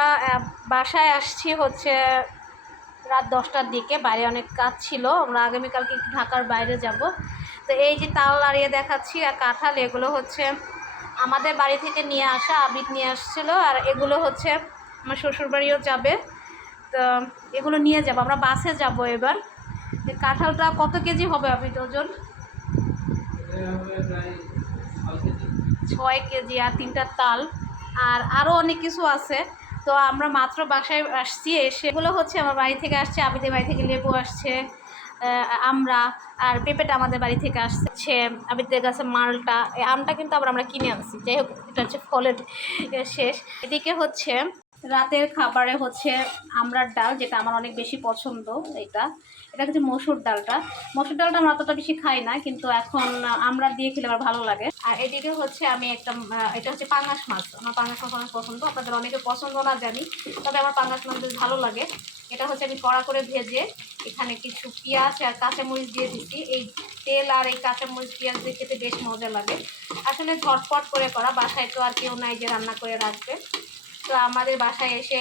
আমরা বাসায় আসছি হচ্ছে রাত 10টার দিকে। বাইরে অনেক কাজ ছিল, আমরা আগামীকালকে ঢাকার বাইরে যাব। তো এই যে তাল নাড়িয়ে দেখাচ্ছি আর কাঁঠাল, এগুলো হচ্ছে আমাদের বাড়ি থেকে নিয়ে আসা, আবিদ নিয়ে আসছিলো। আর এগুলো হচ্ছে আমার শ্বশুরবাড়িও যাবে, তো এগুলো নিয়ে যাব, আমরা বাসে যাব এবার। কাঁঠালটা কত কেজি হবে আবিদ ওজন? 6 কেজি। আর 3টা তাল, আর আরও অনেক কিছু আছে। তো আমরা মাত্র বাসায় আসছি, সেগুলো হচ্ছে আমার বাড়ি থেকে আসছে, আবিদের বাড়ি থেকে লেবু আসছে, আমরা আর পেঁপেটা আমাদের বাড়ি থেকে আসছে, আবিদের কাছে মালটা, এই আমটা কিন্তু আবার আমরা কিনে আনছি। যাই হোক, এটা হচ্ছে ফলের শেষ। এদিকে হচ্ছে রাতের খাবারে হচ্ছে আমড়ার ডাল, যেটা আমার অনেক বেশি পছন্দ। এটা হচ্ছে মসুর ডালটা আমরা অতটা বেশি খাই না, কিন্তু এখন আমরা দিয়ে খেলে আমার ভালো লাগে। আর এদিকে হচ্ছে আমি এটা হচ্ছে পাঙ্গাস মাছ। আমার পাঙ্গাস মাছ অনেক পছন্দ, আপনাদের অনেকে পছন্দ না জানি, তবে আমার পাঙ্গাস মাছ বেশ ভালো লাগে। এটা হচ্ছে আমি কড়া করে ভেজে এখানে কিছু পেঁয়াজ আর কাঁচামরিচ দিয়ে দিচ্ছি। এই তেল আর এই কাঁচামরিচ পেঁয়াজ দিয়ে খেতে বেশ মজা লাগে। আসলে ঝটপট করে করা, বাসায় তো আর কেউ নাই যে রান্না করে রাখবে। তো আমাদের বাসায় এসে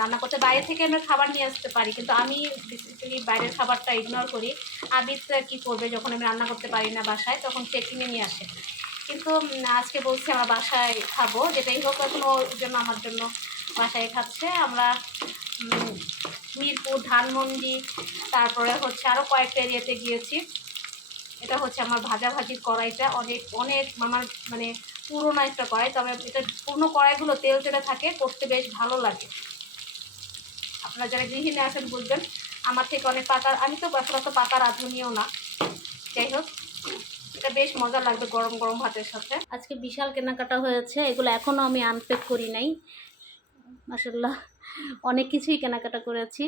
রান্না করতে, বাইরে থেকে আমরা খাবার নিয়ে আসতে পারি, কিন্তু আমি বেসিক্যালি বাইরের খাবারটা ইগনোর করি। আবিদ কী করবে, যখন আমি রান্না করতে পারি না বাসায়, তখন সে কিনে নিয়ে আসে। কিন্তু আজকে বলছি আমরা বাসায় খাবো, যেটাই হোক এখন ওর জন্য আমার জন্য বাসায় খাচ্ছে। আমরা মিরপুর, ধানমন্ডি, তারপরে হচ্ছে আরও কয়েকটা এরিয়াতে গিয়েছি। এটা হচ্ছে আমার ভাজাভাজির কড়াইটা, অনেক অনেক আমার মানে পুরোনো একটা কড়াই, তবে এটা পুরনো কড়াইগুলো তেল তেলে থাকে, করতে বেশ ভালো লাগে। আপনারা যারা গৃহিণী আসেন বুঝবেন, আমার থেকে অনেক পাকা, আমি তো আসলে তো পাকা রাঁধুনিও না। যাই হোক, এটা বেশ মজা লাগবে গরম গরম ভাতের সাথে। আজকে বিশাল কেনাকাটা হয়েছে, এগুলো এখনও আমি আনপ্যাক করি নাই। মাশাআল্লাহ অনেক কিছুই কেনাকাটা করেছি।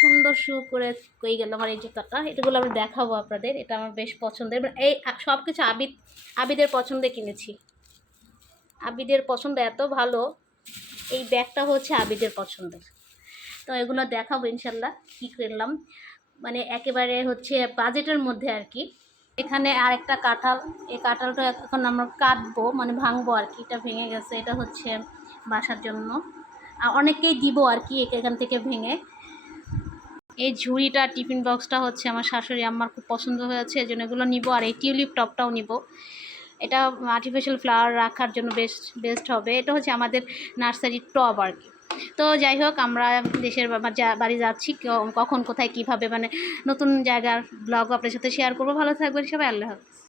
সুন্দর শু করে কই গেল আমার এই জুতাটা, এটাগুলো আমি দেখাবো আপনাদের। এটা আমার বেশ পছন্দের, এই সব কিছু আবিদের পছন্দে কিনেছি। আবিদের পছন্দ এত ভালো, এই ব্যাগটা হচ্ছে আবিদের পছন্দের। তো এগুলো দেখাবো ইনশাল্লাহ কী করলাম, মানে একেবারে হচ্ছে বাজেটের মধ্যে আর কি। এখানে আরেকটা কাঁঠাল, এই কাঁঠালটা এখন আমরা কাটবো, মানে ভাঙবো আর কি। এটা ভেঙে গেছে, এটা হচ্ছে বাসার জন্য, আর অনেককেই দিব আর কি এখান থেকে ভেঙে। এই ঝুড়িটা, টিফিন বক্সটা হচ্ছে আমার শাশুড়ি আম্মার খুব পছন্দ হয়েছে, এই জন্য এগুলো নিব। আর এই টিউলিপ টপটাও নিব, এটা আর্টিফিশিয়াল ফ্লাওয়ার রাখার জন্য বেস্ট হবে। এটা হচ্ছে আমাদের নার্সারির টব আর কি। তো যাই হোক, আমরা দেশের বাড়ি যাচ্ছি, কখন কোথায় কীভাবে, মানে নতুন জায়গার ব্লগও আপনার সাথে শেয়ার করবো। ভালো থাকবেন সবাই, আল্লাহ হাফেজ।